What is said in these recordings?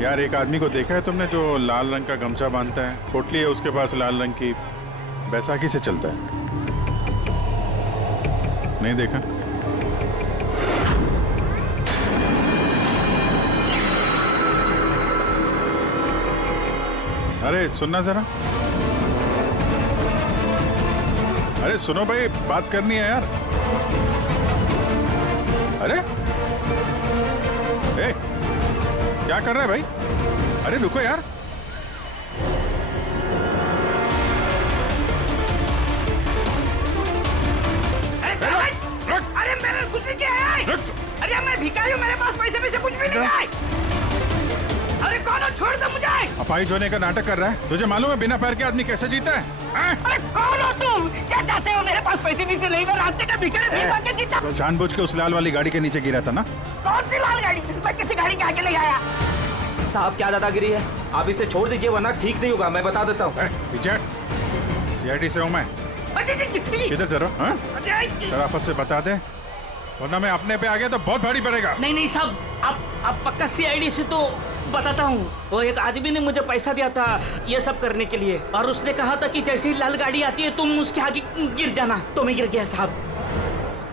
यार एक आदमी को देखा है तुमने जो लाल रंग का गमछा बांधता है, पोटली है उसके पास लाल रंग की, बैसाखी से चलता है? नहीं देखा? अरे सुनना जरा, अरे सुनो भाई, बात करनी है यार। अरे ए, क्या कर रहा है भाई? अरे रुको यार। अरे मेरे कुछ नहीं किया है। अरे मैं भिखारी हूँ, मेरे पास पैसे कुछ भी नहीं है। अरे कौन हो, छोड़ दो मुझे। अपाहिज होने का नाटक कर रहा है। तुझे मालूम है बिना पैर के आदमी कैसे जीता है? अरे कौन हो तुम? क्या चाहते हो? मेरे पास पैसे नहीं, मैं रास्ते का भिखारी नहीं बन के जीता। तो जानबूझ के उस लाल वाली गाड़ी के नीचे गिरा था ना? कौन सी लाल गाड़ी? मैं किसी गाड़ी के आगे नहीं आया। साहब क्या दादागिरी है, आप इसे छोड़ दीजिए वरना ठीक नहीं होगा, मैं बता देता हूँ। पीछे सीआईडी से हूँ मैं। किधर चलो? शराफत से बता दे, वरना मैं अपने पे आ गया तो बहुत भारी पड़ेगा। नहीं साहब, आप पक्का सीआईडी से तो बताता हूँ। वो एक आदमी ने मुझे पैसा दिया था ये सब करने के लिए, और उसने कहा था कि जैसे ही लाल गाड़ी आती है तुम उसके आगे गिर जाना, तो मैं गिर गया साहब।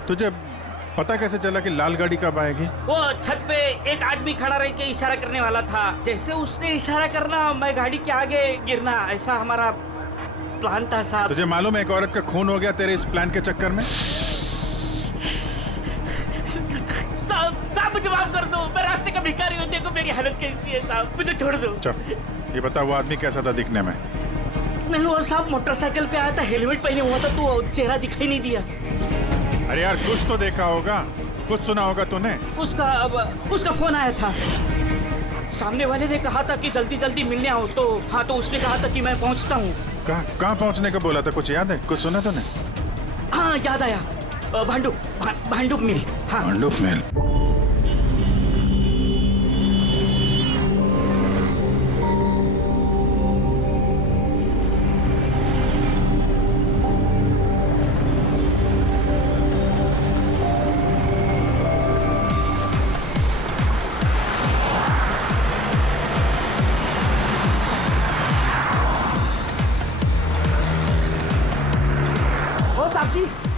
तुझे पता कैसे चला कि लाल गाड़ी कब आएगी? वो छत पे एक आदमी खड़ा रह के इशारा करने वाला था, जैसे उसने इशारा करना मैं गाड़ी के आगे गिरना, ऐसा हमारा प्लान था साहब। तुझे मालूम है एक औरत का खून हो गया तेरे इस प्लान के चक्कर में? साहब मुझे माफ कर दो, मैं रास्ते का भिखारी हूँ, देखो मेरी हालत कैसी है साहब, मुझे छोड़ दो। चल ये बता, वो आदमी कैसा था दिखने में? नहीं वो साहब मोटरसाइकिल पे आया था, हेलमेट पहने हुआ था, तो चेहरा दिखाई नहीं दिया। अरे यार कुछ तो देखा होगा, कुछ सुना होगा तूने? उसका फोन आया था, सामने वाले ने कहा था कि जल्दी जल्दी मिलने आओ, तो हाँ, तो उसने कहा था कि मैं पहुँचता हूँ। कहाँ पहुँचने का बोला था, कुछ याद है? कुछ सुना तूने? हाँ याद आया, भांडुप मिल। हाँ भांडुप मिल।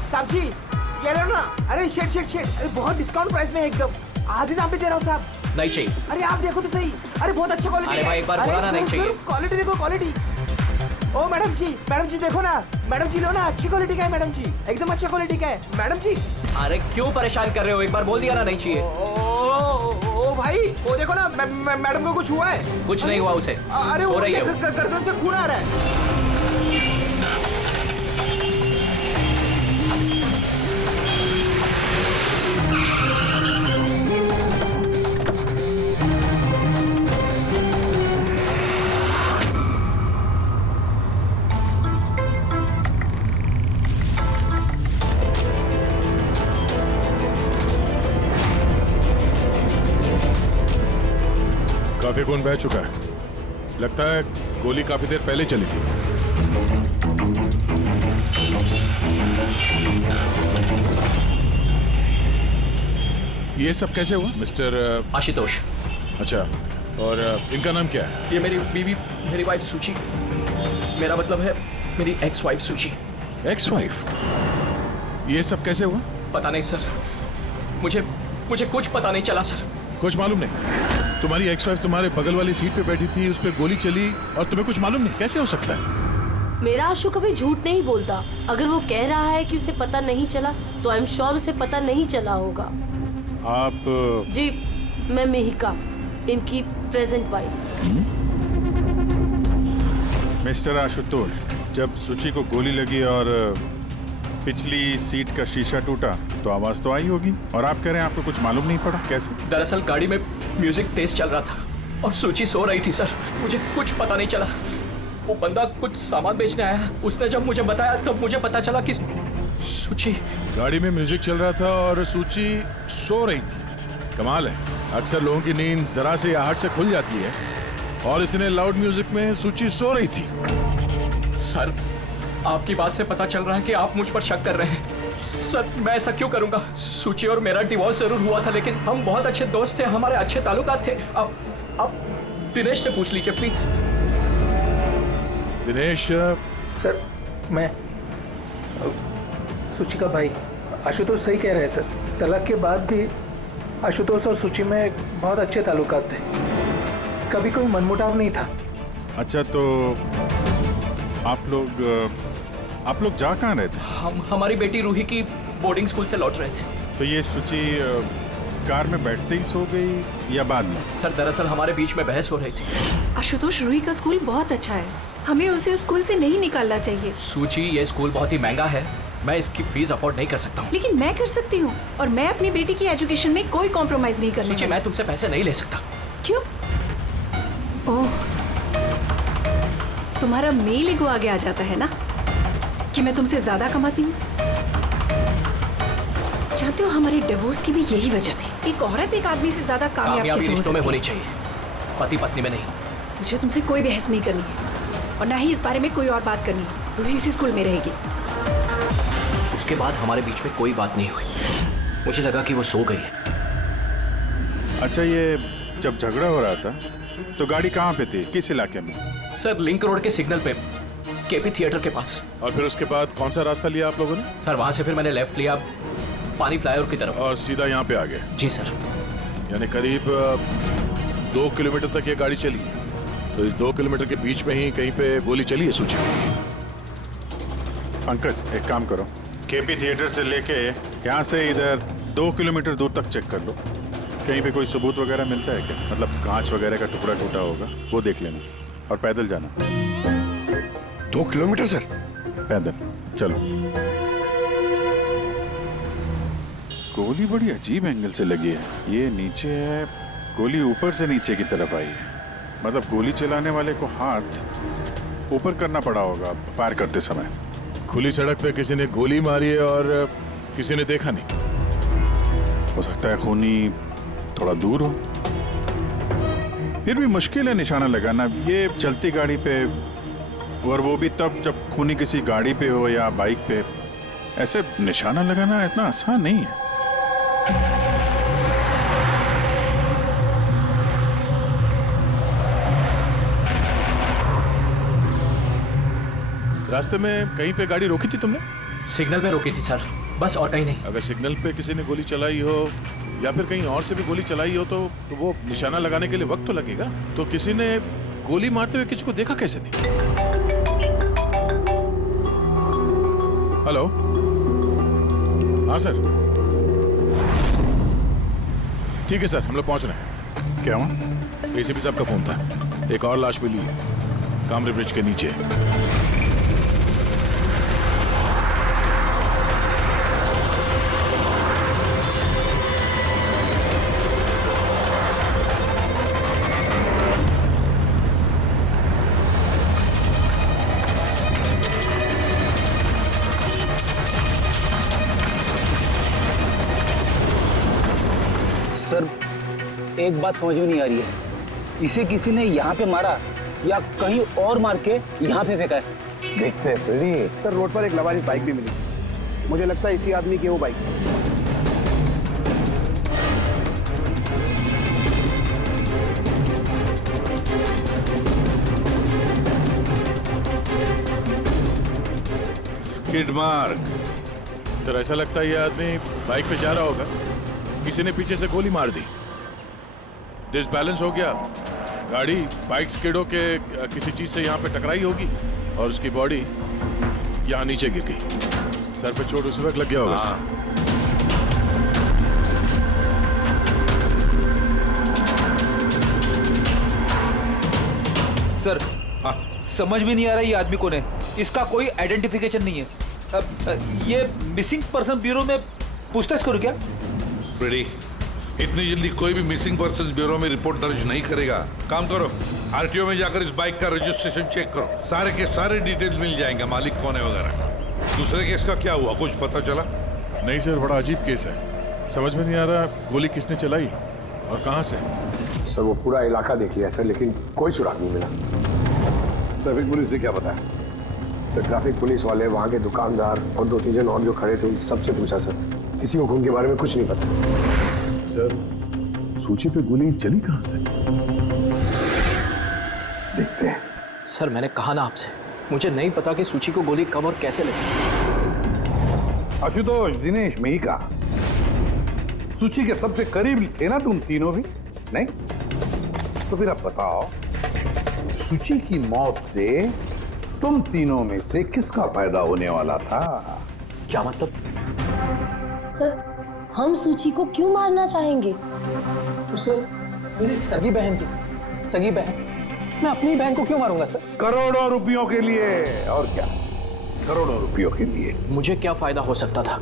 साहब जी ये लो ना। अरे शेट अरे बहुत डिस्काउंट प्राइस में एकदम आधे दाम पे दे रहा हूँ साहब। नहीं चाहिए। अरे आप देखो तो सही, अरे बहुत अच्छा क्वालिटी है। अरे भाई एक बार बोला ना नहीं चाहिए। क्वालिटी देखो क्वालिटी। ओ मैडम जी देखो ना, मैडम जी लो ना, अच्छी क्वालिटी का है मैडम जी, एकदम अच्छा क्वालिटी का है मैडम जी। अरे क्यों परेशान कर रहे हो, एक बार बोल दिया ना नहीं चाहिए। ओ भाई वो देखो ना, मैडम को कुछ हुआ है? कुछ नहीं हुआ उसे। अरे वो गर्दन से खून आ रहा है। काफी खून बह चुका है, लगता है गोली काफी देर पहले चली थी। ये सब कैसे हुआ मिस्टर आशुतोष? अच्छा, और इनका नाम क्या है? ये मेरी बीवी, मेरी वाइफ सूची, मेरा मतलब है मेरी एक्स वाइफ सूची। Ex wife? ये सब कैसे हुआ? पता नहीं सर, मुझे कुछ पता नहीं चला सर। कुछ मालूम नहीं? तुम्हारी एक्स वाइफ तुम्हारे बगल वाली सीट पे बैठी थी, उस पे गोली चली और तुम्हें कुछ मालूम नहीं? कैसे हो सकता है? मेरा आशु कभी झूठ नहीं बोलता। अगर वो कह रहा है कि उसे पता नहीं चला, तो आई एम श्योर उसे पता नहीं चला होगा। आप? जी, मैं मेहिका, इनकी प्रेजेंट वाइफ। मिस्टर आशुतोष, जब सूची को गोली लगी और पिछली सीट का शीशा टूटा तो आवाज तो आई होगी, और आप कह रहे हैं आपको कुछ मालूम नहीं पड़ा? कैसे? दरअसल गाड़ी में म्यूजिक तेज चल रहा था और सूची सो रही थी सर, मुझे कुछ पता नहीं चला। वो बंदा कुछ सामान बेचने आया, उसने जब मुझे बताया तब मुझे पता चला कि सूची। गाड़ी में म्यूजिक चल रहा था और सूची सो रही थी। कमाल है, अक्सर लोगों की नींद जरा से आहट से खुल जाती है, और इतने लाउड म्यूजिक में सूची सो रही थी। सर, आपकी बात से पता चल रहा है कि आप मुझ पर शक कर रहे हैं। सर, मैं ऐसा क्यों करूंगा? सूची और मेरा डिवोर्स जरूर हुआ था, लेकिन हम बहुत अच्छे दोस्त थे, हमारे अच्छे ताल्लुकात थे। अब दिनेश से पूछ लीजिए प्लीज। दिनेश, सर मैं सूची का भाई आशुतोष सही कह रहे हैं सर। तलाक के बाद भी आशुतोष और सूची में बहुत अच्छे ताल्लुकात थे, कभी कोई मनमुटाव नहीं था। अच्छा, तो आप लोग जा कहाँ रहे थे? हमारी बेटी रूही की बोर्डिंग स्कूल से लौट रहे थे। तो ये शुचि कार में बैठते ही सो गई या बाद में? सर दरअसल हमारे बीच में बहस हो रही थी। आशुतोष, रूही का स्कूल बहुत अच्छा है, हमें उसे उस स्कूल से नहीं निकालना चाहिए। सूची, ये स्कूल बहुत ही महंगा है, मैं इसकी फीस अफोर्ड नहीं कर सकता हूँ। लेकिन मैं कर सकती हूँ और मैं अपनी बेटी की एजुकेशन में कोई कॉम्प्रोमाइज नहीं करने सूची, वाली। मैं तुमसे पैसे नहीं ले सकता। क्यों? ओह, तुम्हारा मेल ईगो आगे आ जाता है ना कि मैं तुमसे ज्यादा कमाती हूँ। जानते हो, हमारे डिवोर्स की भी यही वजह थी। एक औरत एक आदमी से ज्यादा कामयाब कामयाबी कैसे हो रिश्तों में सकती होनी है? चाहिए, पति पत्नी में नहीं। मुझे तुमसे कोई बहस नहीं करनी है और ना ही इस बारे में कोई और बात करनी है। रूही इसी स्कूल में रहेगी। उसके बाद हमारे बीच में कोई बात नहीं हुई, मुझे लगा कि वो सो गई है। अच्छा, ये जब झगड़ा हो रहा था तो गाड़ी कहाँ पे थी, किस इलाके में? सर लिंक रोड के सिग्नल पे, केपी थिएटर के पास। और फिर उसके बाद कौन सा रास्ता लिया आप लोगों ने? सर वहां से फिर मैंने लेफ्ट लिया पानी फ्लाईओवर की तरफ। और सीधा यहाँ पे आ गए? जी सर। यानी करीब 2 किलोमीटर तक ये गाड़ी चली। तो इस 2 किलोमीटर के बीच में ही कहीं पे गोली चली है सूची? पंकज, एक काम करो, केपी थिएटर से लेके यहाँ से इधर 2 किलोमीटर दूर तक चेक कर लो, कहीं पे कोई सबूत वगैरह मिलता है क्या? मतलब कांच वगैरह का टुकड़ा टूटा होगा, वो देख लेना। और पैदल जाना। 2 किलोमीटर सर? पैदल चलो। गोली बड़ी अजीब एंगल से लगी है, ये नीचे है, गोली ऊपर से नीचे की तरफ आई है। मतलब गोली चलाने वाले को हाथ ऊपर करना पड़ा होगा फायर करते समय। खुली सड़क पे किसी ने गोली मारी है और किसी ने देखा नहीं। हो सकता है खूनी थोड़ा दूर हो, फिर भी मुश्किल है निशाना लगाना ये चलती गाड़ी पे, और वो भी तब जब खूनी किसी गाड़ी पे हो या बाइक पे। ऐसे निशाना लगाना इतना आसान नहीं है। रास्ते में कहीं पे गाड़ी रोकी थी तुमने? सिग्नल पे रोकी थी सर, बस और कहीं नहीं। अगर सिग्नल पे किसी ने गोली चलाई हो या फिर कहीं और से भी गोली चलाई हो तो वो निशाना लगाने के लिए वक्त तो लगेगा। तो किसी ने गोली मारते हुए किसी को देखा कैसे नहीं? हेलो, हाँ सर, ठीक है सर, हम लोग पहुंच रहे हैं। क्या हुआ? एसीपी साहब का फोन था, एक और लाश मिली है कामरे ब्रिज के नीचे। सर एक बात समझ में नहीं आ रही है, इसे किसी ने यहाँ पे मारा या कहीं और मार के यहाँ पे फेंका है? देखते हैं फ्रेडी। सर रोड पर एक लवारिस बाइक भी मिली, मुझे लगता है इसी आदमी की वो बाइक। Skid mark. सर ऐसा लगता है ये आदमी बाइक पे जा रहा होगा, किसी ने पीछे से गोली मार दी, डिसबैलेंस हो गया, गाड़ी बाइक स्किड के किसी चीज से यहाँ पे टकराई होगी और उसकी बॉडी यहाँ नीचे गिर गई। सर पे चोट उसी वक्त लग गया होगा। सर समझ में नहीं आ रहा ये आदमी कौन है, इसका कोई आइडेंटिफिकेशन नहीं है। ये मिसिंग पर्सन ब्यूरो में पूछताछ करूँ क्या? फ्रेडी, इतनी जल्दी कोई भी मिसिंग पर्सन ब्यूरो में रिपोर्ट दर्ज नहीं करेगा। काम करो, आरटीओ में जाकर इस बाइक का रजिस्ट्रेशन चेक करो, सारे के सारे डिटेल्स मिल जाएंगे, मालिक कौन है वगैरह। दूसरे केस का क्या हुआ, कुछ पता चला? नहीं सर, बड़ा अजीब केस है, समझ में नहीं आ रहा गोली किसने चलाई और कहाँ से। सर वो पूरा इलाका देख लिया सर, लेकिन कोई सुराग नहीं मिला। ट्रैफिक पुलिस ने क्या बताया? सर ट्रैफिक पुलिस वाले, वहाँ के दुकानदार और 2-3 जन और जो खड़े थे उन सबसे पूछा सर, किसी को खून के बारे में कुछ नहीं पता। सर सूची पे गोली चली कहाँ से? सर मैंने कहा ना आपसे, मुझे नहीं पता कि सूची को गोली कब और कैसे लगी। आशुतोष, दिनेश, मैं ही कहा, सूची के सबसे करीब थे ना तुम तीनों भी? नहीं? तो फिर अब बताओ, सूची की मौत से तुम तीनों में से किसका फायदा होने वाला था? क्या मतलब? सर हम सूची को क्यों मारना चाहेंगे? तो सर मेरी सगी बहन थी, सगी बहन, मैं अपनी बहन को क्यों मारूंगा सर? करोड़ों रुपयों के लिए। और क्या? करोड़ों रुपयों के लिए। मुझे क्या फायदा हो सकता था?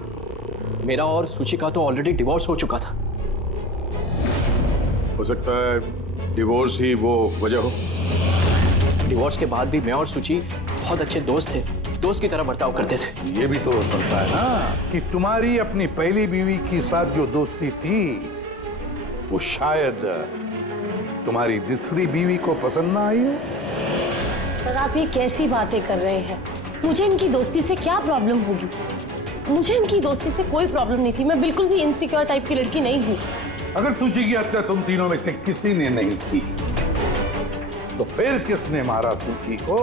मेरा और सूची का तो ऑलरेडी डिवोर्स हो चुका था। हो सकता है डिवोर्स ही वो वजह हो। डिवोर्स के बाद भी मैं और सूची बहुत अच्छे दोस्त थे, दोस्त की तरह बर्ताव करते थे। ये भी तो हो सकता है ना कि तुम्हारी अपनी पहली बीवी के साथ जो दोस्ती थी वो शायद तुम्हारी दूसरी बीवी को पसंद ना आई हो। सर आप ये कैसी बातें कर रहे हैं? मुझे इनकी दोस्ती से क्या प्रॉब्लम होगी? मुझे इनकी दोस्ती से कोई प्रॉब्लम नहीं थी। मैं बिल्कुल भी इनसिक्योर टाइप की लड़की नहीं हूँ। अगर सूची की हत्या तुम तीनों में से किसी ने नहीं की तो फिर किसने मारा सूची को?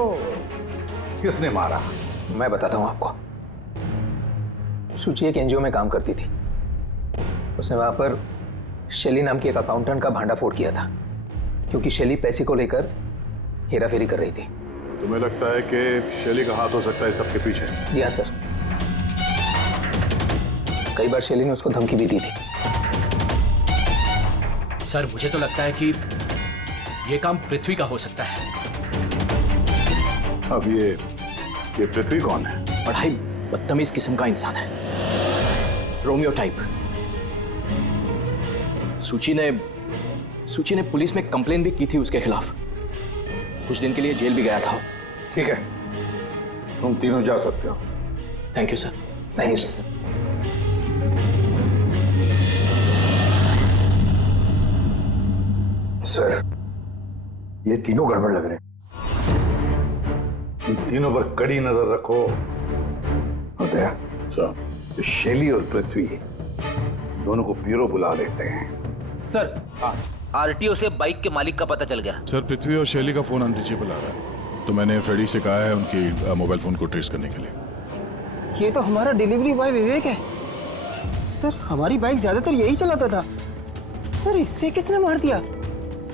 किसने मारा? मैं बताता हूँ आपको। सूची एक एनजीओ में काम करती थी। उसने वहां पर शैली नाम की एक अकाउंटेंट का भांडाफोड़ किया था, क्योंकि शैली पैसे को लेकर हेराफेरी कर रही थी। तुम्हें लगता है कि शैली का हाथ हो सकता है सबके पीछे? जी हाँ सर, कई बार शैली ने उसको धमकी भी दी थी। सर मुझे तो लगता है कि ये काम पृथ्वी का हो सकता है। अब ये पृथ्वी कौन है? पढ़ाई बदतमीज किस्म का इंसान है, रोमियो टाइप। सूची ने पुलिस में कंप्लेन भी की थी उसके खिलाफ। कुछ दिन के लिए जेल भी गया था। ठीक है, तुम तीनों जा सकते हो। Thank you sir. Thank you sir. Sir ये तीनों गड़बड़ लग रहे हैं। इन तीनों पर कड़ी नजर रखो। होता तो शैली और पृथ्वी दोनों को ब्यूरो बुला लेते हैं। सर आरटीओ से बाइक के मालिक का पता चल गया। सर पृथ्वी और शैली का फोन अनरीचेबल आ रहा है, तो मैंने फ्रेडी से कहा है उनकी मोबाइल फोन को ट्रेस करने के लिए। ये तो हमारा डिलीवरी बॉय विवेक है। सर हमारी बाइक ज्यादातर यही चलाता था। सर इससे किसने मार दिया?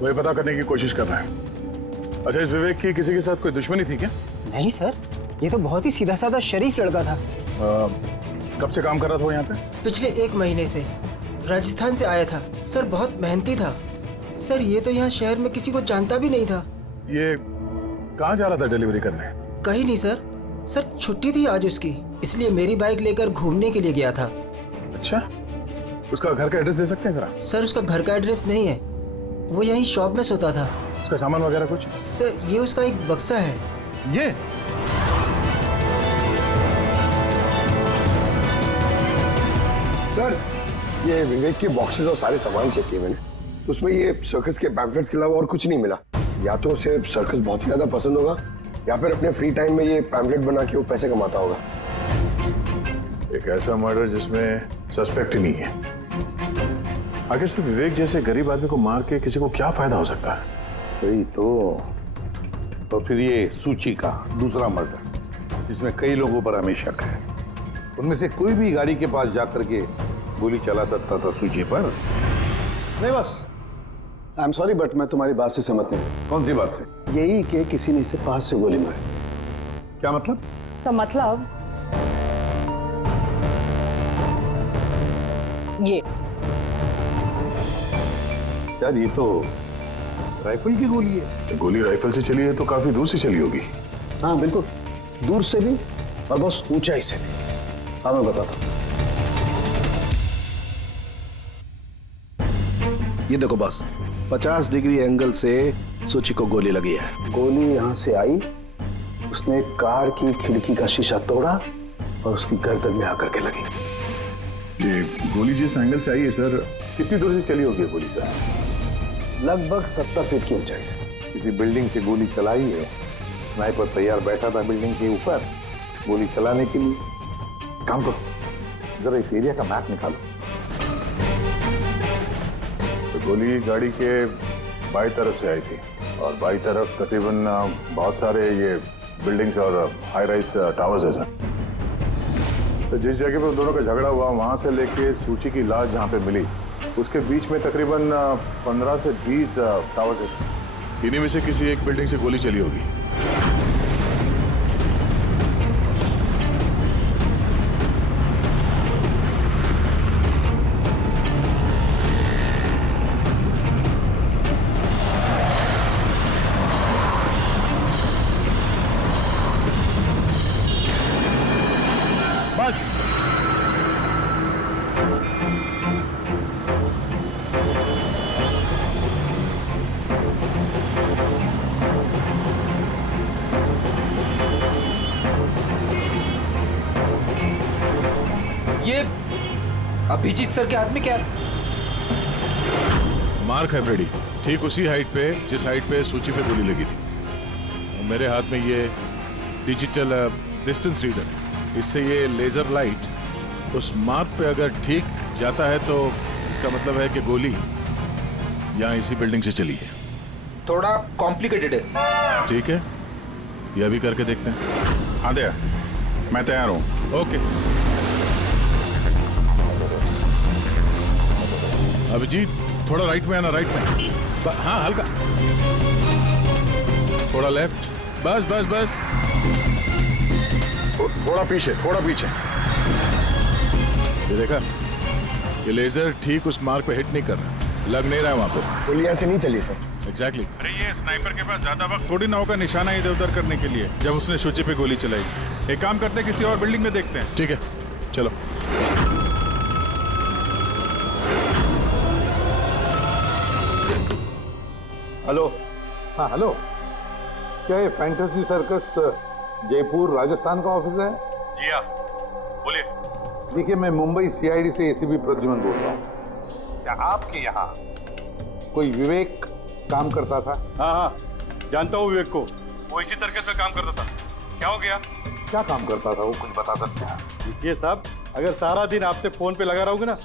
वही पता करने की कोशिश कर रहे हैं। अच्छा, इस विवेक की किसी के साथ कोई दुश्मनी थी क्या? नहीं सर, ये तो बहुत ही सीधा साधा शरीफ लड़का था। कब से काम कर रहा था वो यहाँ पे? पिछले 1 महीने से राजस्थान से आया था। सर बहुत मेहनती था। सर ये तो यहाँ शहर में किसी को जानता भी नहीं था। ये कहाँ जा रहा था डिलीवरी करने? कहीं नहीं सर। सर छुट्टी थी आज उसकी, इसलिए मेरी बाइक लेकर घूमने के लिए गया था। अच्छा, उसका घर का एड्रेस दे सकते हैं जरा? सर उसका घर का एड्रेस नहीं है, वो यहीं शॉप में सोता था। उसका सामान वगैरह कुछ? सर ये उसका एक बक्सा है। ये सर ये विवेक के बॉक्सेस और सारे सामान चेक किए मैंने, उसमें ये सर्कस के पैम्फलेट्स के अलावा और कुछ नहीं मिला। या तो उसे सर्कस बहुत ही ज्यादा पसंद होगा या फिर अपने फ्री टाइम में ये पैम्फलेट बना के वो पैसे कमाता होगा। एक ऐसा मर्डर जिसमें सस्पेक्ट ही नहीं है। आखिर से विवेक जैसे गरीब आदमी को मार के किसी को क्या फायदा हो सकता है? वही तो फिर ये सूची का दूसरा मर्डर जिसमें कई लोगों पर हमें शक है, उनमें से कोई भी गाड़ी के पास जाकर के गोली चला सकता था सूची पर? नहीं बस, आई एम सॉरी बट मैं तुम्हारी बात से सहमत नहीं। कौन सी बात से? यही कि किसी ने इसे पास से गोली मारी। क्या मतलब? सब मतलब ये यार ये तो राइफल की गोली है। गोली राइफल से चली है तो काफी दूर से चली होगी। हाँ बिल्कुल, दूर से भी और बहुत ऊंचाई से भी। हाँ मैं बताता हूँ। ये देखो बॉस, 50 डिग्री एंगल से सूची को गोली लगी है। गोली यहाँ से आई, उसने कार की खिड़की का शीशा तोड़ा और उसकी गर्दन में आकर के लगी। ये गोली जिस एंगल से आई है सर, कितनी दूर से चली होगी गोली सर? लगभग 70 फीट की ऊंचाई से। किसी बिल्डिंग से गोली चलाई है। स्नाइपर तैयार बैठा था बिल्डिंग के ऊपर गोली चलाने के लिए। काम करो, जरा इस एरिया का मैप निकालो। तो गोली गाड़ी के बाएं तरफ से आई थी। और बाई तरफ तकरीबन बहुत सारे ये बिल्डिंग्स और हाई राइज टावर्स है सर। तो जिस जगह पे उन दोनों का झगड़ा हुआ वहां से लेके सूची की लाश जहां पे मिली उसके बीच में तकरीबन 15 से 20 टावर्स है। इन्हीं में से किसी एक बिल्डिंग से गोली चली होगी। ये अभिजीत सर के हाथ में क्या है? मार्क है फ्रेडी, ठीक उसी हाइट पे जिस हाइट पे सूची पे गोली लगी थी। और मेरे हाथ में ये डिजिटल डिस्टेंस रीडर है। इससे ये लेजर लाइट उस मार्क पे अगर ठीक जाता है तो इसका मतलब है कि गोली यहाँ इसी बिल्डिंग से चली है। थोड़ा कॉम्प्लिकेटेड है। ठीक है, ये अभी करके देखते हैं। हाँ दया, मैं तैयार हूँ। ओके अभिजीत, थोड़ा राइट में आना, राइट में। हाँ हल्का, थोड़ा लेफ्ट, बस बस बस, थोड़ा पीछे, थोड़ा पीछे। ये देखा, ये लेजर ठीक उस मार्क पे हिट नहीं कर रहा, लग नहीं रहा है वहां पे। गोली ऐसे नहीं चली सर। एग्जैक्टली। अरे ये स्नाइपर के पास ज्यादा वक्त थोड़ी ना होगा निशाना इधर उधर करने के लिए जब उसने सूची पे गोली चलाई। एक काम करते हैं, किसी और बिल्डिंग में देखते हैं। ठीक है, चलो। हेलो। हाँ हेलो, क्या ये फैंटेसी सर्कस जयपुर राजस्थान का ऑफिस है? जी हाँ, बोलिए। देखिए, मैं मुंबई सीआईडी से एसीपी प्रद्युमन बोल रहा हूँ। क्या आपके यहाँ कोई विवेक काम करता था? हाँ हाँ, जानता हूँ विवेक को। वो इसी सर्कस में काम करता था। क्या हो गया? क्या काम करता था वो, कुछ बता सकते हैं? देखिए साहब, अगर सारा दिन आपसे फोन पे लगा रहूंगा ना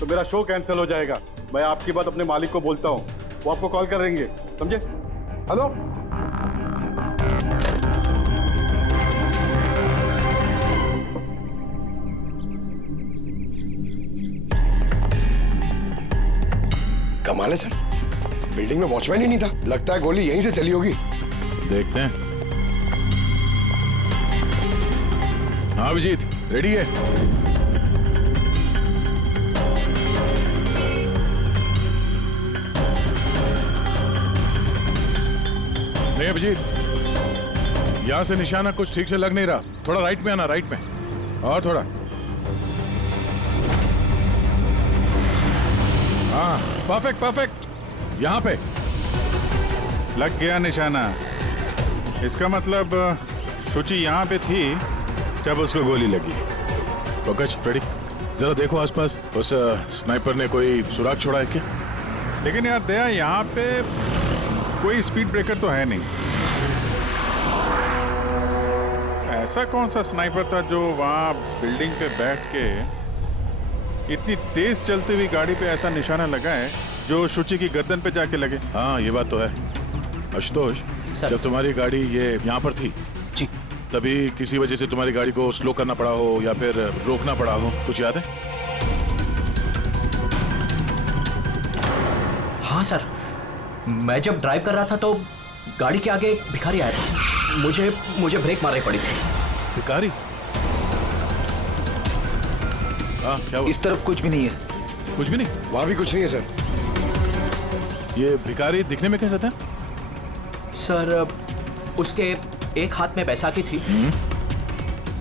तो मेरा शो कैंसिल हो जाएगा। मैं आपकी बात अपने मालिक को बोलता हूँ, वो आपको कॉल करेंगे, समझे? हेलो। कमाल है सर, बिल्डिंग में वॉचमैन ही नहीं था। लगता है गोली यहीं से चली होगी। देखते हैं। हाँ अभिजीत, रेडी है? नहीं अभिजीत, यहां से निशाना कुछ ठीक से लग नहीं रहा। थोड़ा राइट में आना, राइट में, और थोड़ा। हाँ परफेक्ट परफेक्ट, यहां पे लग गया निशाना। इसका मतलब शुचि यहाँ पे थी जब उसको गोली लगी। पंकज, फ्रेडी, जरा देखो आसपास, उस स्नाइपर ने कोई सुराग छोड़ा है क्या? लेकिन यार दया, यहाँ पे कोई स्पीड ब्रेकर तो है नहीं। ऐसा कौन सा स्नाइपर था जो वहाँ बिल्डिंग पे बैठ के इतनी तेज चलती हुई गाड़ी पे ऐसा निशाना लगाए जो शुचि की गर्दन पे जाके लगे? हाँ ये बात तो है। आशुतोष, जब तुम्हारी गाड़ी ये यहाँ पर थी जी, तभी किसी वजह से तुम्हारी गाड़ी को स्लो करना पड़ा हो या फिर रोकना पड़ा हो, कुछ याद है? हाँ सर, मैं जब ड्राइव कर रहा था तो गाड़ी के आगे एक भिखारी आया था। मुझे ब्रेक मारनी पड़ी थी। भिखारी? हाँ क्या हुआ? इस तरफ कुछ भी नहीं है। कुछ भी नहीं? वहां भी कुछ नहीं है सर। ये भिखारी दिखने में कैसा था? सर, उसके एक हाथ में बैसाखी थी,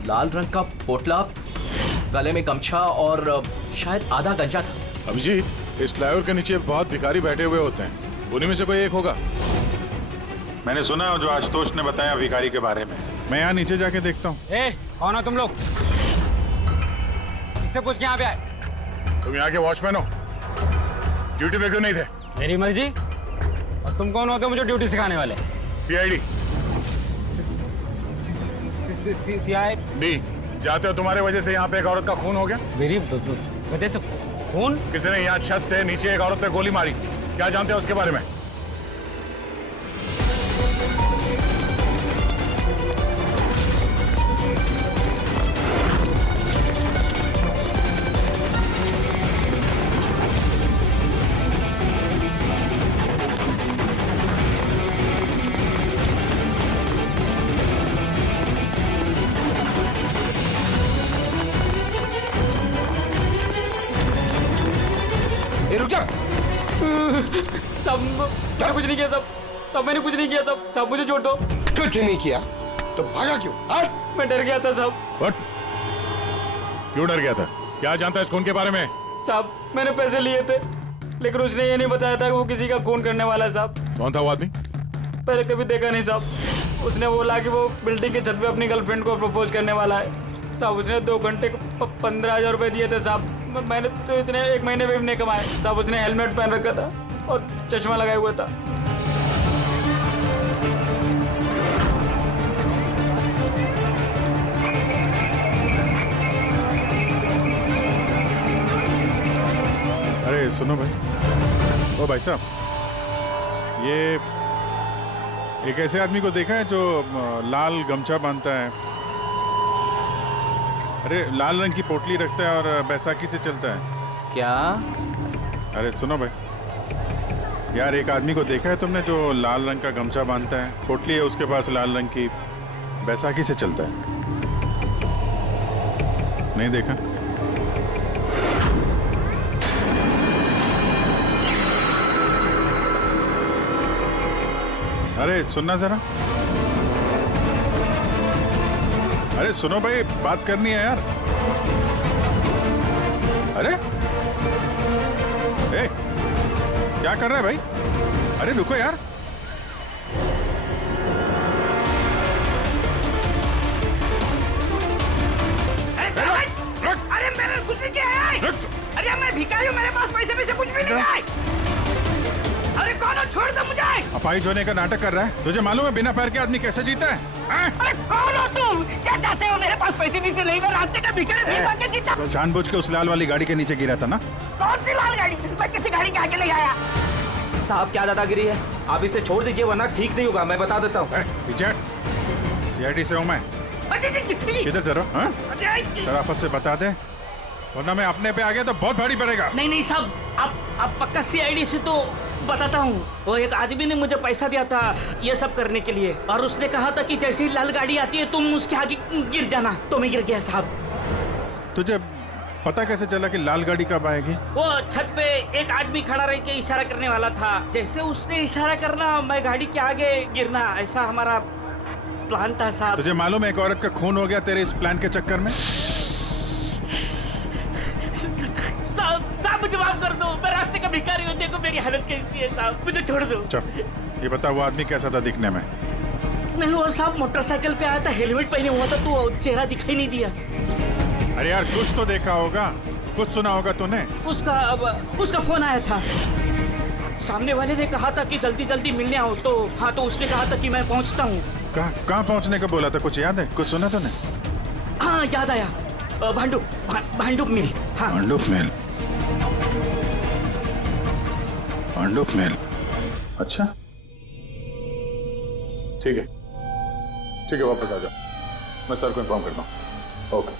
लाल रंग का पोटला, गले में गमछा और शायद आधा गंजा था। अभिजीत, इस फ्लाईओवर के नीचे बहुत भिखारी बैठे हुए होते हैं, उन्हीं में से कोई एक होगा। मैंने सुना है जो आशुतोष ने बताया भिखारी के बारे में। मैं यहाँ नीचे जाके देखता हूँ। कौन हो तुम लोग? इससे पूछ के यहाँ पे आए? तुम यहाँ के वॉचमैन हो? ड्यूटी पे क्यों नहीं थे? मेरी मर्जी। और तुम कौन होते हो मुझे ड्यूटी सिखाने वाले? सीआईडी। सीआईडी जाते हो, तुम्हारे वजह से यहाँ पे एक औरत का खून हो गया। मेरी वजह से खून? किसी ने यहाँ छत से नीचे एक औरत पे गोली मारी, क्या जानते हो उसके बारे में? साहब मैंने कुछ नहीं किया साहब, साहब मुझे छोड़ दो। कुछ नहीं किया तो भागा क्यों? मैं डर गया था साहब। What? क्यों डर गया था? क्या जानता है इस खून के बारे में? साहब मैंने पैसे लिए थे, लेकिन उसने ये नहीं बताया था कि वो किसी का खून करने वाला है साहब। कौन था वो आदमी? पहले कभी देखा नहीं साहब। उसने बोला कि वो बिल्डिंग के छत पे अपनी गर्लफ्रेंड को प्रपोज करने वाला है साहब। उसने 2 घंटे को 15,000 रुपए दिए थे साहब। मैंने तो इतने 1 महीने में भी नहीं कमाए साहब। उसने हेलमेट पहन रखा था और चश्मा लगाया हुआ था। अरे सुनो भाई, ओ भाई साहब, ये एक ऐसे आदमी को देखा है जो लाल गमछा बांधता है, अरे लाल रंग की पोटली रखता है और बैसाखी से चलता है? क्या? अरे सुनो भाई यार, एक आदमी को देखा है तुमने जो लाल रंग का गमछा बांधता है, पोटली है उसके पास लाल रंग की, बैसाखी से चलता है? नहीं देखा? अरे सुनना जरा, अरे सुनो भाई, बात करनी है यार। अरे ए, क्या कर रहा है भाई? अरे रुको यार। अरे मेरे कुछ नहीं किया है। अरे मैं भिखारी हूँ, मेरे पास पैसे कुछ भी नहीं है। अरे कौन हो? छोड़ दो मुझे। अपाहिज होने का नाटक कर रहा है। तुझे मालूम है बिना पैर के आदमी कैसे जीता है? अरे कौन हो तुम? क्या चाहते हो? मेरे पास पैसे नहीं, मैं रास्ते का भिखारी नहीं बन के जीता। तो जानबूझ के उस लाल वाली गाड़ी के नीचे गिरा था ना? कौन सी लाल गाड़ी? मैं किसी गाड़ी के आगे नहीं आया। साहब क्या दादागिरी है, आप इसे छोड़ दीजिए वरना ठीक नहीं होगा, मैं बता देता हूँ। पीछे CID से हूँ मैं। किधर जरा? शराफत से बता दे, वरना मैं अपने पे आ गया तो बहुत भारी पड़ेगा। नहीं साहब, आप पक्का CID से तो बताता हूँ। वो एक आदमी ने मुझे पैसा दिया था ये सब करने के लिए, और उसने कहा था कि जैसे ही लाल गाड़ी आती है तुम उसके आगे गिर जाना। तो मैं गिर गया साहब। तुझे पता कैसे चला कि लाल गाड़ी कब आएगी? वो छत पे एक आदमी खड़ा रह के इशारा करने वाला था। जैसे उसने इशारा करना, मैं गाड़ी के आगे गिरना, ऐसा हमारा प्लान था साहब। तुझे मालूम है एक औरत का खून हो गया तेरे इस प्लान के चक्कर में? साहब मुझे माफ कर दो, मैं रास्ते का भिखारी हूँ। देखो मेरी हालत कैसी है साहब, मुझे छोड़ दो। चल ये बता, वो आदमी कैसा था दिखने में? नहीं वो साहब मोटरसाइकिल पे आया था, हेलमेट पहने हुआ था, तो चेहरा दिखाई नहीं दिया। अरे यार कुछ तो देखा होगा, कुछ सुना होगा तूने? उसका फोन आया था। सामने वाले ने कहा था कि जल्दी जल्दी मिलने आओ। तो हाँ, तो उसने कहा था कि मैं पहुँचता हूँ। कहाँ पहुँचने का बोला था? कुछ याद है? कुछ सुना तूने? हाँ याद आया, भांडुप मिल। हाँ भांडुप मिल। अच्छा ठीक है वापस आ जाओ, मैं सर को इन्फॉर्म करता हूँ। Okay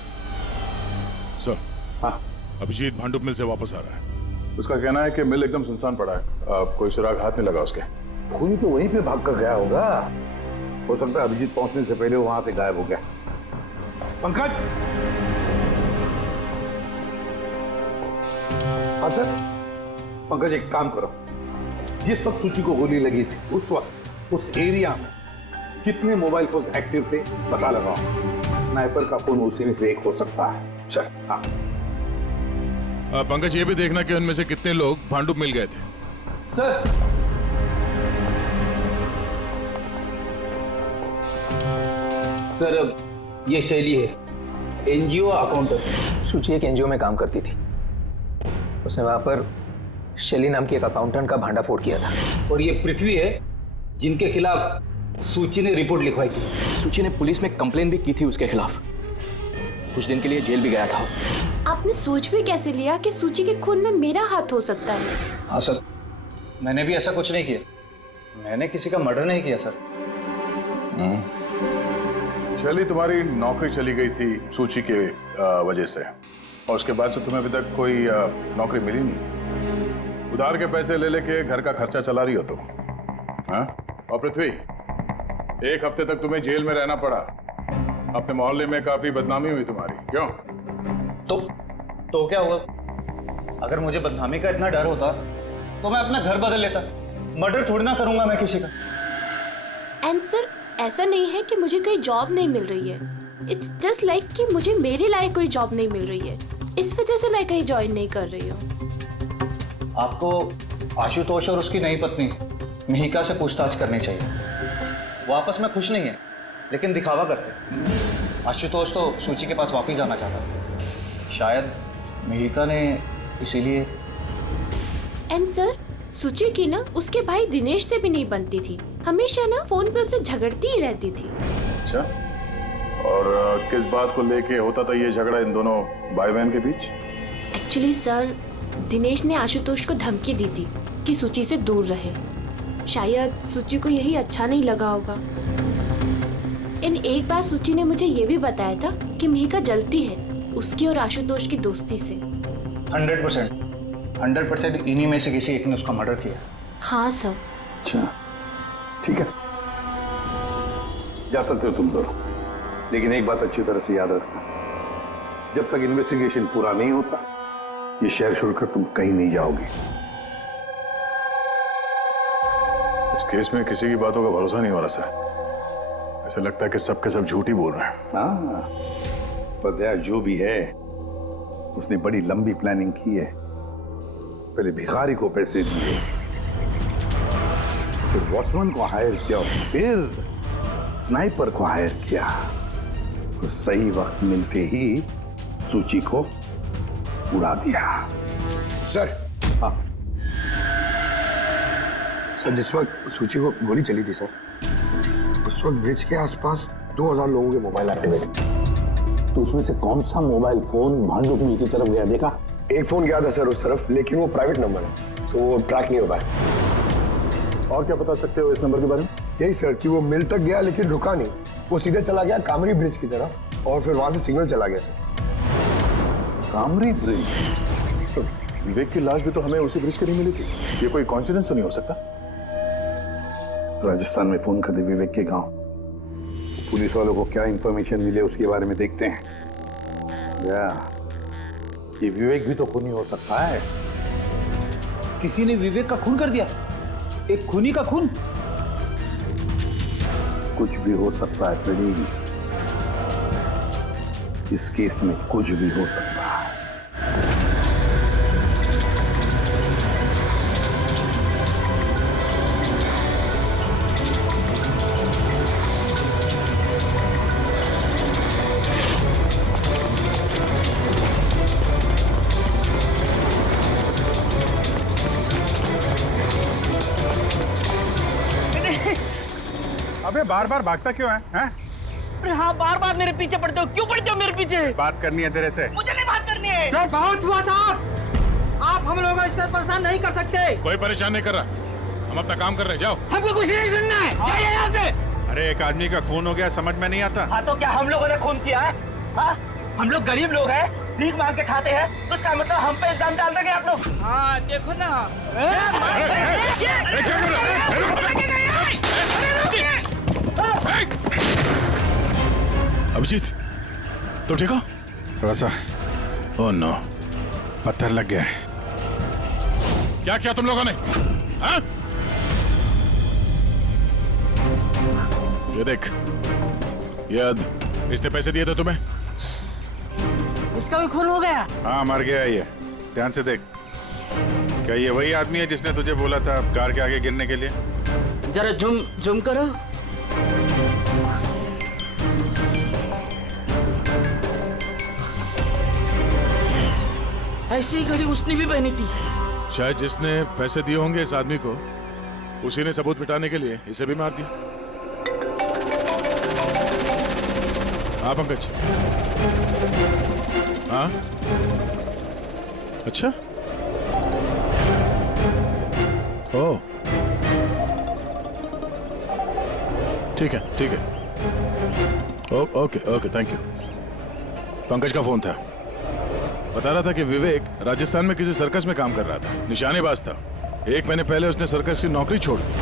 sir. हाँ अभिजीत भांडुप मिल से वापस आ रहा है। उसका कहना है कि मिल एकदम सुनसान पड़ा है, कोई सुराग हाथ नहीं लगा उसके। खूनी तो वहीं पे भाग कर गया होगा, हो सकता है अभिजीत पहुंचने से पहले वो वहां से गायब हो गया। पंकज। हाँ सर। पंकज एक काम करो, जिस वक्त सूची को गोली लगी थी उस वक्त उस एरिया में कितने मोबाइल फोन एक्टिव थे पता लगाओ। स्नाइपर का फोन उसी में से एक हो सकता है। चल हाँ। पंकज ये भी देखना कि उनमें से कितने लोग भांडुप मिल गए थे। सर सर ये शैली है, NGO अकाउंटेंट। सूची एक NGO में काम करती थी। उसने वहां पर शैली नाम की एक अकाउंटेंट का भांडाफोड़ किया था। और ये पृथ्वी है जिनके खिलाफ सूची ने रिपोर्ट लिखवाई थी। सूची ने पुलिस में कंप्लेन भी की थी उसके खिलाफ। कुछ दिन के लिए जेल भी गया था। आपने सोच भी कैसे लिया कि सूची के खून में मेरा हाथ हो सकता है? हाँ सर, मैंने भी ऐसा कुछ नहीं किया। मैंने किसी का मर्डर नहीं किया सर। शैली, तुम्हारी नौकरी चली गई थी सूची के वजह से, और उसके बाद से तुम्हें अभी तक कोई नौकरी मिली नहीं। उधार के पैसे ले लेके घर का खर्चा चला रही हो तुम। हाँ? और पृथ्वी, 1 हफ्ते तक तुम्हें जेल में रहना पड़ा। अपने मोहल्ले में काफी बदनामी हुई तुम्हारी। क्यों? तो क्या हुआ? अगर मुझे बदनामी का इतना डर होता तो मैं अपना घर बदल लेता। मर्डर थोड़ी ना करूंगा मैं किसी का। एंड सर ऐसा नहीं है कि मुझे कोई जॉब नहीं मिल रही है, इट्स जस्ट लाइक कि मुझे मेरे लायक कोई जॉब नहीं मिल रही है, इस वजह से मैं कहीं ज्वाइन नहीं कर रही हूँ। आपको आशुतोष और उसकी नई पत्नी मिहिका से पूछताछ करनी चाहिए। वो आपस में खुश नहीं है लेकिन दिखावा करते। आशुतोष तो सूची के पास वापस जाना चाहता था, शायद मिहिका ने इसीलिए। एंड सर सूची की ना उसके भाई दिनेश से भी नहीं बनती थी, हमेशा ना फोन पे उससे झगड़ती ही रहती थी। अच्छा, और किस बात को लेके होता था ये झगड़ा इन दोनों भाई बहन के बीच? एक्चुअली सर दिनेश ने आशुतोष को धमकी दी थी कि सूची से दूर रहे, शायद सूची को यही अच्छा नहीं लगा होगा। इन एक बार सूची ने मुझे ये भी बताया था कि मिहिका जलती है उसकी और आशुतोष की दोस्ती से। 100% इन्हीं में से किसी एक ने उसका मर्डर किया। हाँ सर। अच्छा ठीक है, जा सकते हो तुम दोनों, लेकिन एक बात अच्छी तरह से याद रखना, जब तक इन्वेस्टिगेशन पूरा नहीं होता ये शहर छोड़कर तुम कहीं नहीं जाओगे। इस केस में किसी की बातों का भरोसा नहीं हो रहा सर, ऐसा लगता है कि सब के सब झूठ ही बोल रहे हैं। हाँ, पर दया जो भी है उसने बड़ी लंबी प्लानिंग की है। पहले भिखारी को पैसे दिए, फिर वॉचमैन को हायर किया, फिर स्नाइपर को हायर किया, और सही वक्त मिलते ही सूची को उड़ा दिया। सर। हाँ सर, जिस वक्त सूची को गोली चली थी सर, उस वक्त ब्रिज के आसपास 2000 लोगों के मोबाइल एक्टिवेट थे। तो उसमें से कौन सा मोबाइल फोन भांडुप मिल की तरफ गया देखा? एक फोन गया था सर उस तरफ, लेकिन वो प्राइवेट नंबर है तो वो ट्रैक नहीं हो पाया। और क्या बता सकते हो इस नंबर के बारे में? यही सर कि वो मिल तक गया लेकिन रुका नहीं, वो सीधे चला गया कामरी ब्रिज की तरफ और फिर वहां से सिग्नल चला गया सर। कामरी ब्रिज? विवेक की लाश भी तो हमें उसी ब्रिज के लिए मिली थी, ये कोई कॉन्सिडेंस तो नहीं हो सकता? राजस्थान में फोन कर दे विवेक के गांव, पुलिस वालों को क्या इंफॉर्मेशन मिले उसके बारे में देखते हैं। या ये विवेक भी तो खूनी हो सकता है। किसी ने विवेक का खून कर दिया? एक खूनी का खून? कुछ भी हो सकता है फ्रेडी, इस केस में कुछ भी हो सकता है। अबे बार बार भागता क्यों है? हैं? अरे हाँ, बार बार मेरे पीछे पड़ते हो, क्यों पड़ते हो मेरे पीछे? बात करनी है तेरे से। मुझे नहीं बात करनी है। तो बहुत हुआ साहब, आप हम लोगों को इस तरह परेशान नहीं कर सकते। कोई परेशान नहीं कर रहा, हम अपना काम कर रहे हैं, जाओ। हमको कुछ नहीं सुनना है, जाइए यहाँ से। अरे एक आदमी का खून हो गया, समझ में नहीं आता? हाँ तो क्या हम लोगों ने खून किया है? हाँ, हम लोग गरीब लोग हैं, भीख मांग के खाते हैं, तो उसका मतलब हम पे इल्जाम डाल देंगे आप लोग? हाँ देखो ना। अभिजीत, तो ठीक हो? थोड़ा सा। ओह नो, पत्थर लग गया है। क्या किया तुम लोगों ने? हाँ? ये देख, इसने पैसे दिए थे तुम्हें? इसका भी खून हो गया? हाँ मर गया ये, ध्यान से देख। क्या ये वही आदमी है जिसने तुझे बोला था कार के आगे गिरने के लिए? जरा जूम करो। ऐसी ही घड़ी उसने भी पहनी थी। शायद जिसने पैसे दिए होंगे इस आदमी को, उसी ने सबूत मिटाने के लिए इसे भी मार दिया। हाँ पंकज। हाँ अच्छा, ओह ठीक है ठीक है, okay okay thank you. Pankaj का फोन था, बता रहा था कि विवेक राजस्थान में किसी सर्कस में काम कर रहा था, निशानेबाज था। 1 महीने पहले उसने सर्कस की नौकरी छोड़ दी।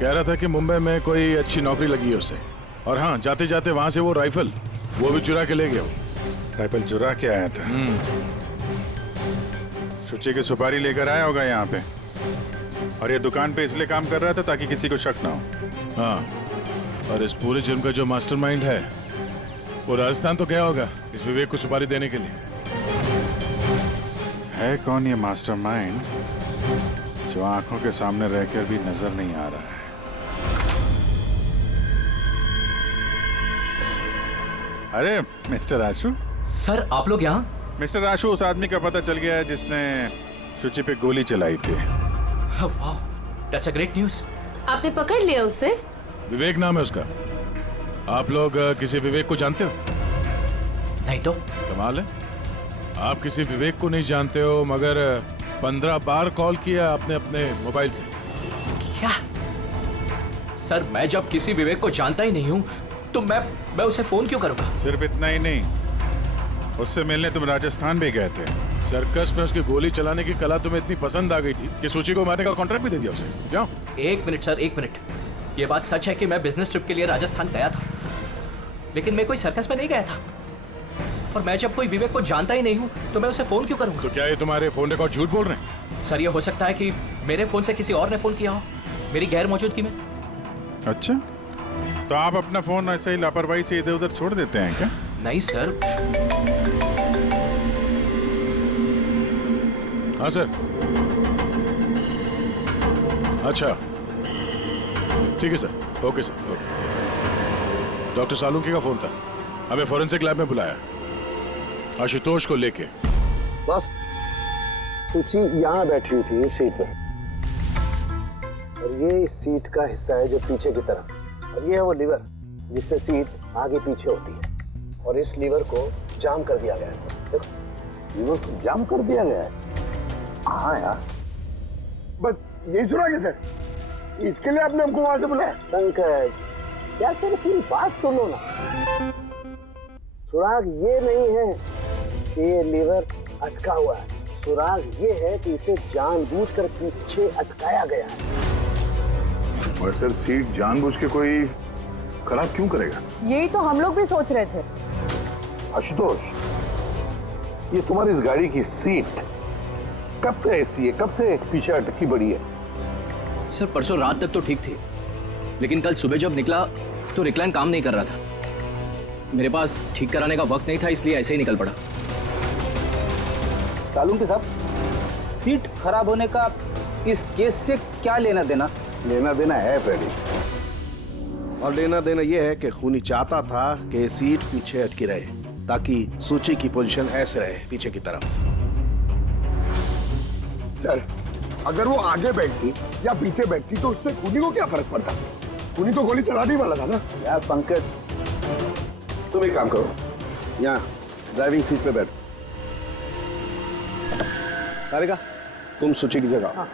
कह रहा था कि मुंबई में कोई अच्छी नौकरी लगी है उसे, और हाँ जाते जाते वहां से वो राइफल वो भी चुरा के ले गया। राइफल चुरा के आया था? सूची की सुपारी लेकर आया होगा यहाँ पे, और ये दुकान पे इसलिए काम कर रहा था ताकि किसी को शक ना हो। हाँ और इस पूरे जुर्म का जो मास्टरमाइंड है वो राजस्थान तो गया होगा इस विवेक को सुपारी देने के लिए। है कौन ये मास्टरमाइंड जो आंखों के सामने रहकर भी नजर नहीं आ रहा है? अरे मिस्टर आशु। सर आप लोग यहाँ? मिस्टर आशु, उस आदमी का पता चल गया है जिसने शुचि पे गोली चलाई थी। वाह, दैट्स अ ग्रेट न्यूज़। आपने पकड़ लिया उसे? विवेक नाम है उसका। आप लोग किसी विवेक को जानते हो? नहीं तो। कमाल है, आप किसी विवेक को नहीं जानते हो मगर 15 बार कॉल किया आपने अपने मोबाइल से। क्या? सर मैं जब किसी विवेक को जानता ही नहीं हूँ तो मैं उसे फोन क्यों करूँगा? सिर्फ इतना ही नहीं, उससे मिलने तुम राजस्थान भी गए थे। सर्कस में उसकी गोली चलाने की कला तुम्हें इतनी पसंद आ गई थी कि सूची को मारने का कॉन्ट्रैक्ट भी दे दिया उसे। क्यों? एक मिनट सर, एक मिनट। ये बात सच है कि मैं बिजनेस ट्रिप के लिए राजस्थान गया था, लेकिन मैं कोई सर्कस में नहीं गया था। और मैं जब कोई विवेक को जानता ही नहीं हूँ तो मैं उसे फोन क्यों करूँगा? तो क्या ये तुम्हारे फोन रिकॉर्ड झूठ बोल रहे हैं? सर ये हो सकता है कि मेरे फोन से किसी और ने फोन किया हो मेरी गैर मौजूदगी में। अच्छा, तो आप अपना फोन ऐसे ही लापरवाही से इधर उधर छोड़ देते हैं क्या? नहीं सर। हाँ सर। अच्छा ठीक है sir, okay sir, okay. Doctor Salunke का फोन था, हमें फोरेंसिक लैब में बुलाया आशुतोष को लेके। बस सूची यहाँ बैठी हुई थी इस सीट पे, और ये इस सीट का हिस्सा है जो पीछे की तरफ, और ये है वो लीवर जिससे सीट आगे पीछे होती है, और इस लीवर को जाम कर दिया गया है। देखो, लीवर को जाम कर दिया गया है। हाँ यार, बस यही सुना कैसे? इसके लिए आपने हमको वहां से बुलाया? पंकज, क्या तेरी पूरी बात सुनो ना। सुराग ये नहीं है कि ये लीवर अटका हुआ है, सुराग ये है कि इसे जानबूझकर पीछे अटकाया गया है। और सर सीट जानबूझ के कोई खराब क्यों करेगा? यही तो हम लोग भी सोच रहे थे। आशुतोष, ये तुम्हारी इस गाड़ी की सीट कब से ऐसी है, कब से पीछे अटकी पड़ी है? सर परसों रात तक तो ठीक थी, लेकिन कल सुबह जब निकला तो रिक्लाइन काम नहीं कर रहा था। मेरे पास ठीक कराने का वक्त नहीं था, इसलिए ऐसे ही निकल पड़ा। सालुंकी साहब, सीट खराब होने का इस केस से क्या लेना देना? लेना देना है पहले, और लेना देना यह है कि खूनी चाहता था कि सीट पीछे अटकी रहे ताकि सूची की पोजीशन ऐसे रहे पीछे की तरफ। सर अगर वो आगे बैठती या पीछे बैठती तो उससे खूनी को क्या फर्क पड़ता? खूनी तो गोली चलाने वाला था ना। यार पंकज, तुम एक काम करो, यहाँ ड्राइविंग सीट पे बैठ। सारिका, तुम सूची की जगह। हाँ।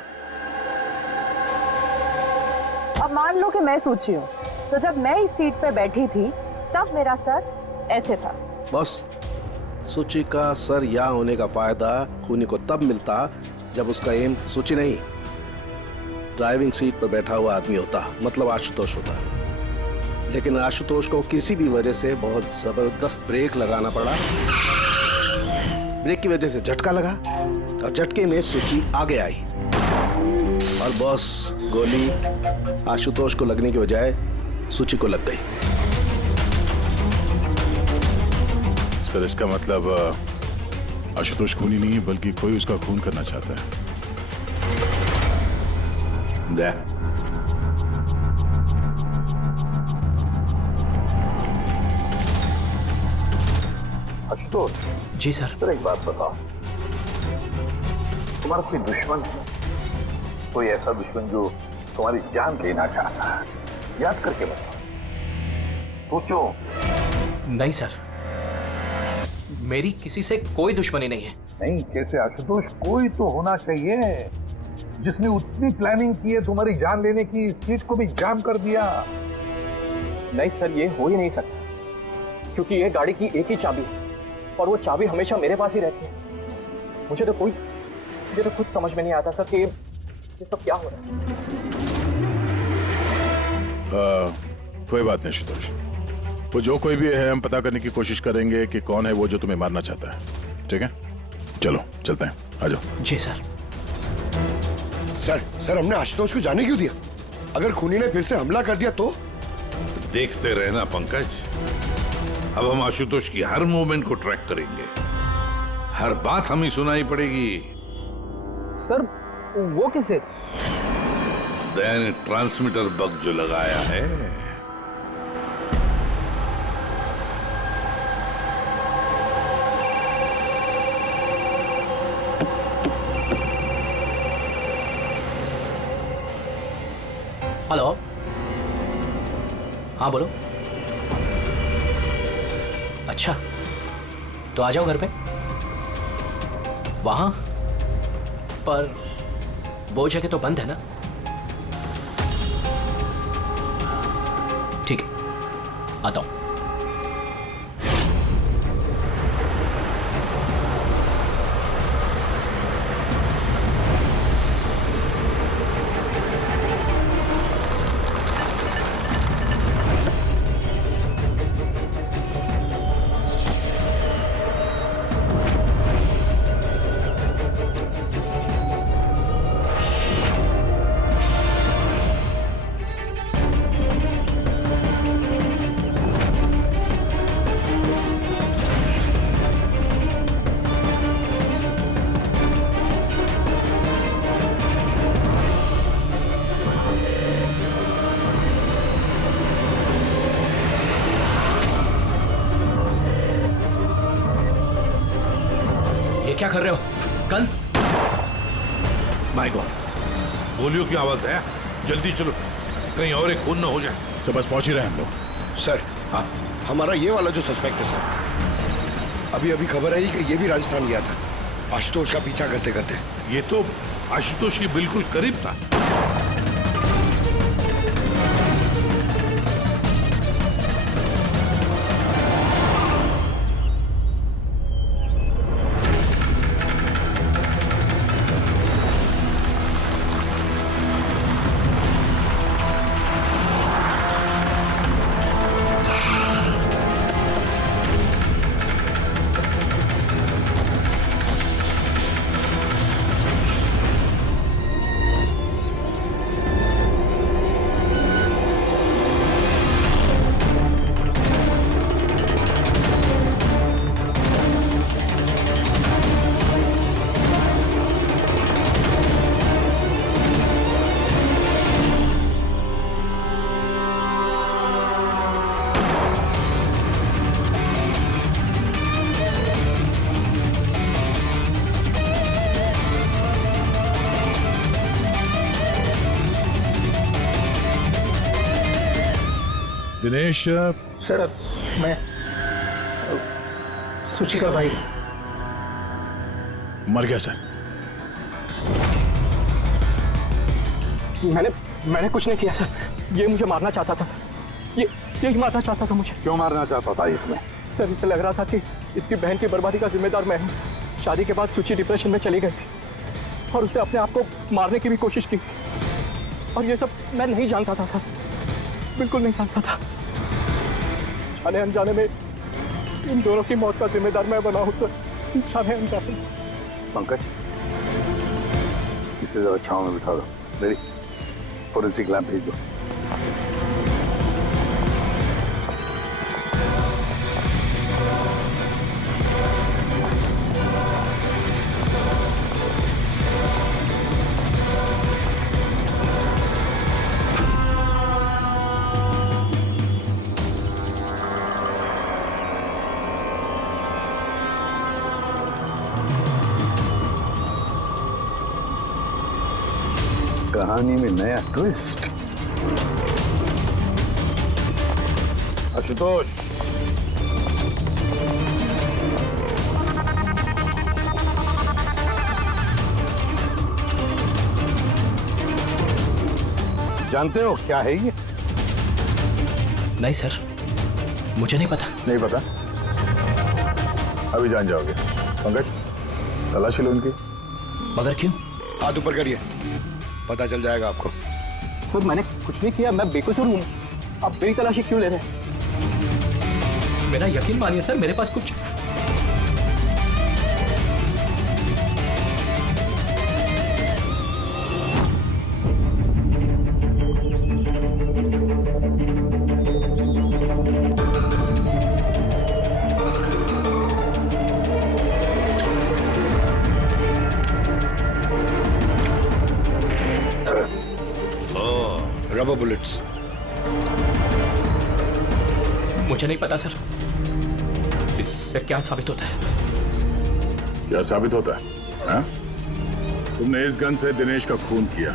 अब मान लो कि मैं सूची हूँ, तो जब मैं इस सीट पे बैठी थी तब मेरा सर ऐसे था। बस सूची का सर यहाँ होने का फायदा खूनी को तब मिलता जब उसका एम सूची नहीं, ड्राइविंग सीट पर बैठा हुआ आदमी होता, मतलब आशुतोष होता। लेकिन आशुतोष को किसी भी वजह से बहुत जबरदस्त ब्रेक लगाना पड़ा। ब्रेक की वजह से झटका लगा और झटके में सूची आगे आई, और बॉस गोली आशुतोष को लगने की बजाय सूची को लग गई। सर इसका मतलब आशुतोष खूनी नहीं है, बल्कि कोई उसका खून करना चाहता है। आशुतोष जी सर। सर एक बात बताओ, तुम्हारा कोई दुश्मन है? कोई ऐसा दुश्मन जो तुम्हारी जान लेना चाहता है? याद करके बताओ, सोचो। नहीं सर, मेरी किसी से कोई दुश्मनी नहीं है। नहीं कैसे आशुतोष, कोई तो होना चाहिए जिसने उतनी प्लानिंग की है तुम्हारी जान लेने की, सीट को भी जाम कर दिया। नहीं सर, ये हो ही नहीं सकता, क्योंकि ये गाड़ी की एक ही चाबी है और वो चाबी हमेशा मेरे पास ही रहती है। मुझे तो खुद समझ में नहीं आता सर कि ये सब क्या हो रहा है। कोई बात नहीं आशुतोष, वो जो कोई भी है हम पता करने की कोशिश करेंगे कि कौन है वो जो तुम्हें मारना चाहता है। ठीक है, चलो चलते हैं, आ जाओ। जी सर। सर हमने आशुतोष को जाने क्यों दिया? अगर खूनी ने फिर से हमला कर दिया तो? देखते रहना पंकज, अब हम आशुतोष की हर मूवमेंट को ट्रैक करेंगे, हर बात हमें सुनाई पड़ेगी। सर वो किसे? दया ने ट्रांसमीटर बग जो लगाया है। हेलो, हाँ बोलो। अच्छा तो आ जाओ घर पे। वहां पर वो जगह तो बंद है ना? ठीक है, आता हूं। क्या कर रहे हो? गन? माय गॉड, गोलियों की आवाज है। जल्दी चलो, कहीं और एक खून न हो जाए। सब बस पहुंच ही रहे हैं हम लोग। सर, हाँ, हमारा ये वाला जो सस्पेक्ट है सर, अभी अभी खबर आई कि ये भी राजस्थान गया था आशुतोष का पीछा करते करते। ये तो आशुतोष के बिल्कुल करीब था। दिनेश, सर मैं सूची का भाई। मर गया सर। मैंने कुछ नहीं किया सर, ये मुझे मारना चाहता था सर, ये मारना चाहता था मुझे। क्यों मारना चाहता था ये तुम्हें? सर इसे लग रहा था कि इसकी बहन की बर्बादी का जिम्मेदार मैं हूँ। शादी के बाद सूची डिप्रेशन में चली गई थी और उसने अपने आप को मारने की भी कोशिश की, और ये सब मैं नहीं जानता था सर, बिल्कुल नहीं जानता था। जाने अनजाने में इन दोनों की मौत का जिम्मेदार मैं बना हूं तो जाने अनजाने। पंकज, इसे जरा छांव में बिठा दो, मेरी फोरेंसिक लैब भेज दो। कहानी में नया ट्विस्ट। आशुतोष, जानते हो क्या है ये? नहीं सर, मुझे नहीं पता। नहीं पता? अभी जान जाओगे। पंकज, तलाशी लो इनकी। मगर क्यों? हाथ ऊपर करिए, पता चल जाएगा आपको। सर मैंने कुछ नहीं किया, मैं बेकसूर हूँ। आप मेरी तलाशी क्यों ले रहे हैं? मेरा यकीन मानिए सर, मेरे पास कुछ रबर बुलेट्स? मुझे नहीं पता सर, इससे क्या साबित होता है? क्या साबित होता है? हाँ? तुमने इस गन से दिनेश का खून किया,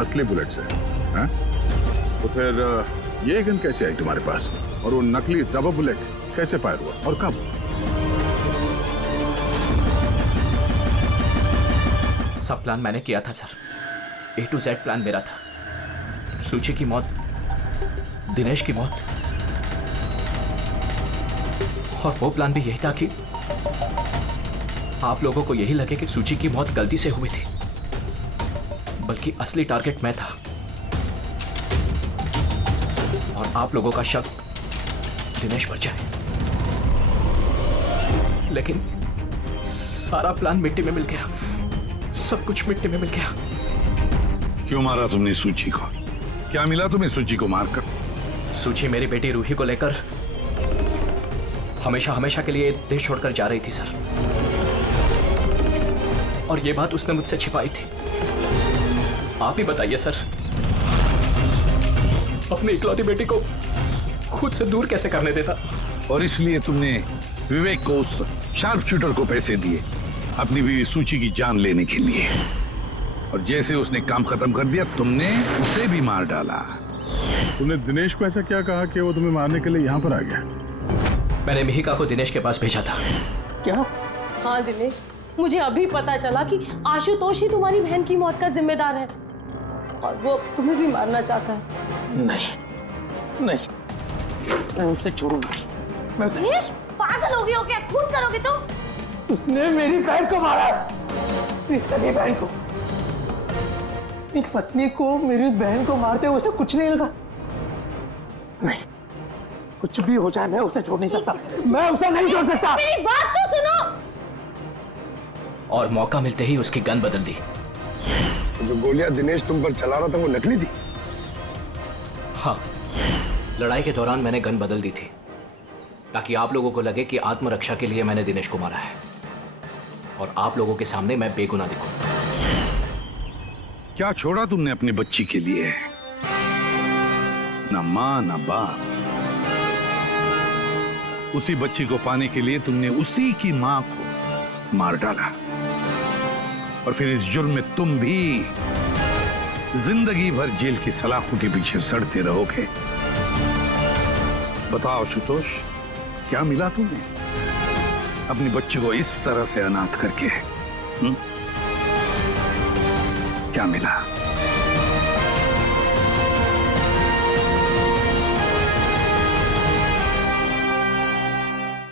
असली बुलेट से। हाँ? तो फिर ये गन कैसे आई तुम्हारे पास, और वो नकली रबर बुलेट कैसे फायर हुआ और कब? सब प्लान मैंने किया था sir, A to Z plan मेरा था। सूची की मौत, दिनेश की मौत, और वो प्लान भी यही था कि आप लोगों को यही लगे कि सूची की मौत गलती से हुई थी, बल्कि असली टारगेट मैं था, और आप लोगों का शक दिनेश पर जाए। लेकिन सारा प्लान मिट्टी में मिल गया, सब कुछ मिट्टी में मिल गया। क्यों मारा तुमने सूची को? क्या मिला तुम्हें सूची को मारकर? सूची मेरी बेटी रूही को लेकर हमेशा हमेशा के लिए देश छोड़कर जा रही थी सर, और ये बात उसने मुझसे छिपाई थी। आप ही बताइए सर, अपनी इकलौती बेटी को खुद से दूर कैसे करने देता? और इसलिए तुमने विवेक को, उस शार्प शूटर को पैसे दिए अपनी बीवी सूची की जान लेने के लिए, और जैसे उसने काम खत्म कर दिया तुमने उसे भी मार डाला। तुमने दिनेश को ऐसा क्या कहा कि वो तुम्हें मारने के लिए यहाँ पर आ गया? मैंने मिहिका को दिनेश के पास भेजा था। क्या? हाँ दिनेश, मुझे अभी पता चला कि आशुतोष ही तुम्हारी बहन की मौत का जिम्मेदार है, और वो तुम्हें भी मारना चाहता है। नहीं नहीं, मैं उसे छोड़ूंगा। दिनेश, पागल हो गए हो क्या? खून करोगे तुम? उसने मेरी बहन को मारा, मेरी सगी बहन को। एक पत्नी को, मेरी बहन को मारते हुए उसे कुछ नहीं लगा। नहीं, कुछ भी हो जाए मैं उसे छोड़ नहीं सकता, मैं उसे नहीं छोड़ सकता। मेरी बात तो सुनो। और मौका मिलते ही उसकी गन बदल दी। जो गोलियां दिनेश तुम पर चला रहा था वो नकली थी? हाँ, लड़ाई के दौरान मैंने गन बदल दी थी, ताकि आप लोगों को लगे कि आत्मरक्षा के लिए मैंने दिनेश को मारा है, और आप लोगों के सामने मैं बेगुनाह दिखूं। क्या छोड़ा तुमने अपनी बच्ची के लिए? ना मां ना बाप। उसी बच्ची को पाने के लिए तुमने उसी की मां को मार डाला, और फिर इस जुर्म में तुम भी जिंदगी भर जेल की सलाखों के पीछे सड़ते रहोगे। बताओ आशुतोष, क्या मिला तुम्हें अपनी बच्ची को इस तरह से अनाथ करके? क्या मिला?